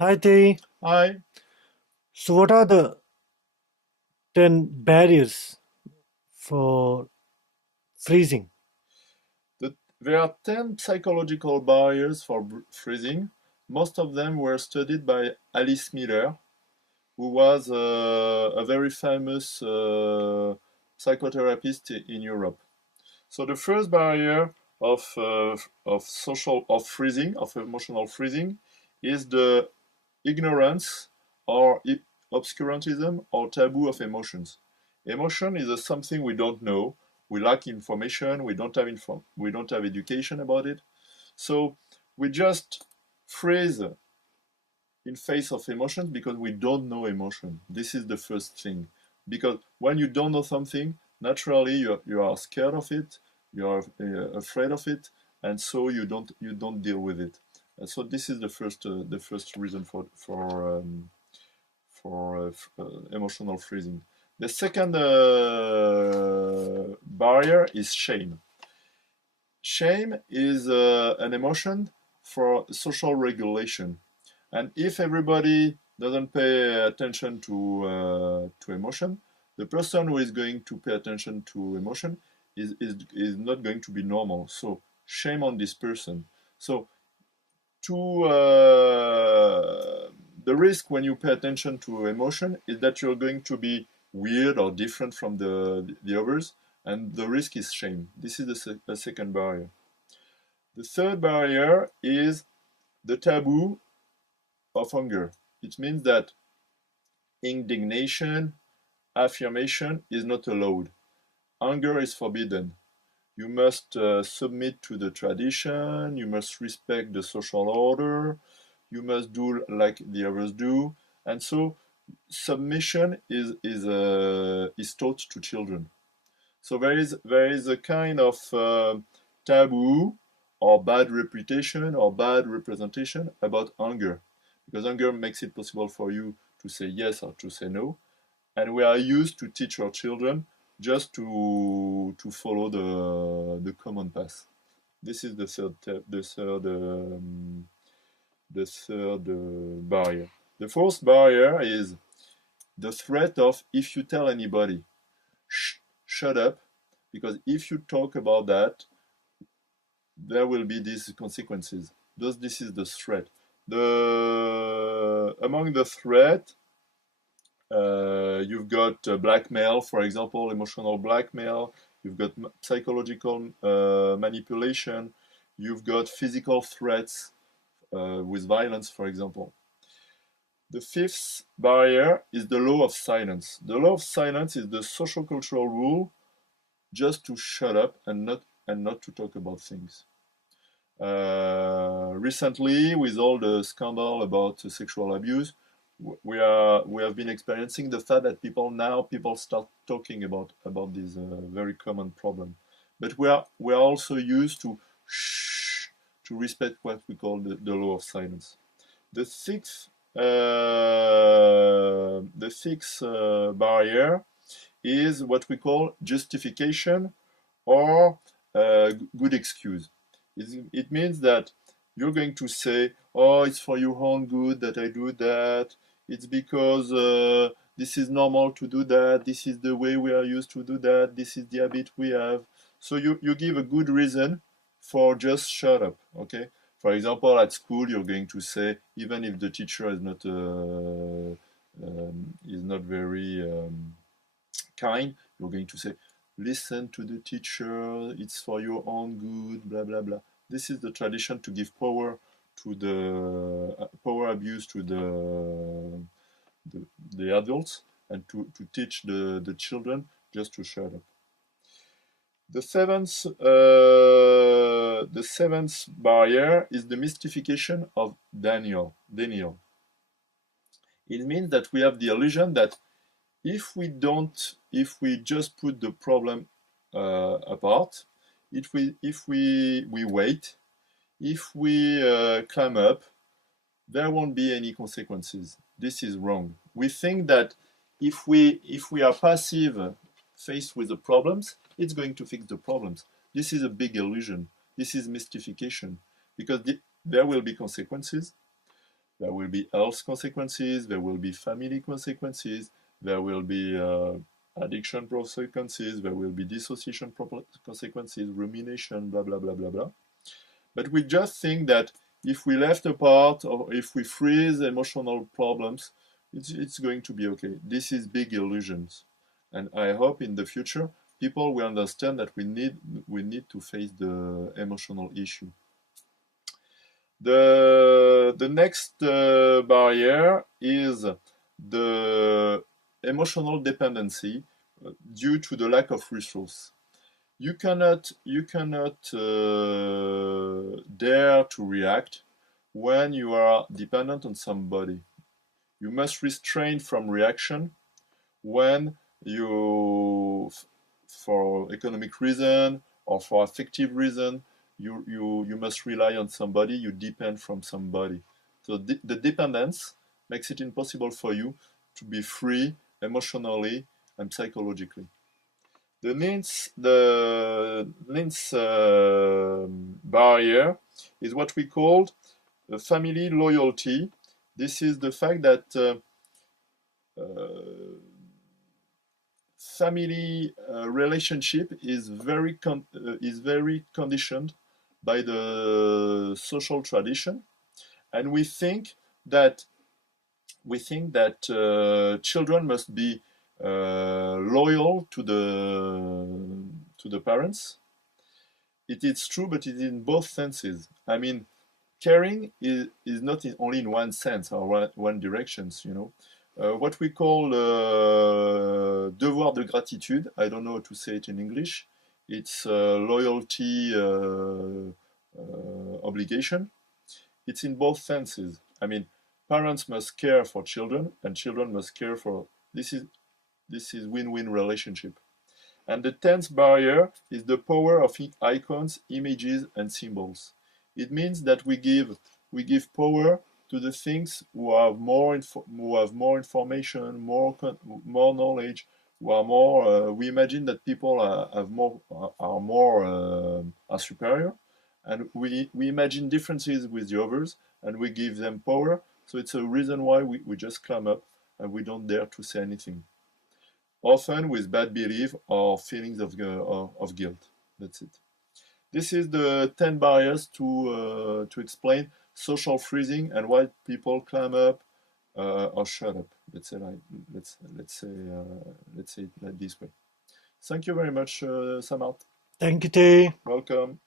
Hi, Tay. Hi. So, what are the 10 barriers for freezing? There are 10 psychological barriers for freezing. Most of them were studied by Alice Miller, who was a very famous psychotherapist in Europe. So the first barrier of freezing, of emotional freezing, is the ignorance or obscurantism or taboo of emotions. Emotion is something we don't know. We lack information. We don't have education about it. So we just freeze in face of emotions because we don't know emotion. This is the first thing. Because when you don't know something, naturally you are scared of it, you are afraid of it, and so you don't deal with it. And so this is the first reason for emotional freezing. The second barrier is shame. Shame is an emotion for social regulation. And if everybody doesn't pay attention to emotion, the person who is going to pay attention to emotion is not going to be normal. So shame on this person. So to the risk when you pay attention to emotion is that you're going to be weird or different from the others, and the risk is shame. This is the second barrier. The third barrier is the taboo of hunger. It means that indignation, affirmation is not allowed. Anger is forbidden. You must submit to the tradition, you must respect the social order, you must do like the others do. And so submission is taught to children. So there is a kind of taboo or bad reputation or bad representation about anger, because anger makes it possible for you to say yes or to say no, and we are used to teach our children just to follow the common path. This is the third barrier. The fourth barrier is the threat of if you tell anybody, shut up, because if you talk about that, there will be these consequences. Thus, this is the threat. The among the threat, you've got blackmail, for example, emotional blackmail. You've got psychological manipulation. You've got physical threats with violence, for example. The fifth barrier is the law of silence. The law of silence is the social cultural rule just to shut up and not to talk about things. Recently, with all the scandal about sexual abuse, we have been experiencing the fact that people start talking about this very common problem, but we are also used to shh, to respect what we call the law of silence. The sixth barrier is what we call justification or good excuse. It means that you're going to say, "Oh, it's for your own good that I do that. It's because this is normal to do that. This is the way we are used to do that. This is the habit we have." So you give a good reason for just shut up. Okay. For example, at school, you're going to say, even if the teacher is not very kind, you're going to say, listen to the teacher, it's for your own good, blah, blah, blah. This is the tradition to give power to the power abuse to the, the adults, and to teach the children just to shut up. The seventh barrier is the mystification of Daniel. It means that we have the illusion that if we just put the problem apart, if we wait, if we climb up, there won't be any consequences. This is wrong. We think that if we are passive faced with the problems, it's going to fix the problems. This is a big illusion. This is mystification, because there will be consequences, There will be health consequences, there will be family consequences, there will be addiction consequences, there will be dissociation consequences, rumination, blah, blah, blah, blah, blah. But we just think that if we left apart or if we freeze emotional problems, it's going to be okay. This is big illusions. And I hope in the future people will understand that we need to face the emotional issue. The next barrier is the emotional dependency due to the lack of resource. You cannot dare to react when you are dependent on somebody. You must restrain from reaction when you, for economic reason or for affective reason, you must rely on somebody, you depend from somebody. So the dependence makes it impossible for you to be free emotionally and psychologically. The ninth barrier is what we call family loyalty. This is the fact that uh, family relationship is very conditioned by the social tradition, and that we think that children must be loyal to the parents. It is true, but it is in both senses. I mean, caring is not only in one sense or one directions. What we call devoir de gratitude, I don't know how to say it in English. It's loyalty obligation. It's in both senses. I mean, parents must care for children, and children must care for. This is win-win relationship. And the tenth barrier is the power of icons, images, and symbols. It means that we give power to the things who have more information, more knowledge, who are more. We imagine that people are superior, and we imagine differences with the others, and we give them power. So it's a reason why we just clam up and we don't dare to say anything, often with bad belief or feelings of guilt. That's it. This is the 10 barriers to explain social freezing and why people climb up or shut up. Let's say it like this way. Thank you very much, Samart. Thank you, Tay. Welcome.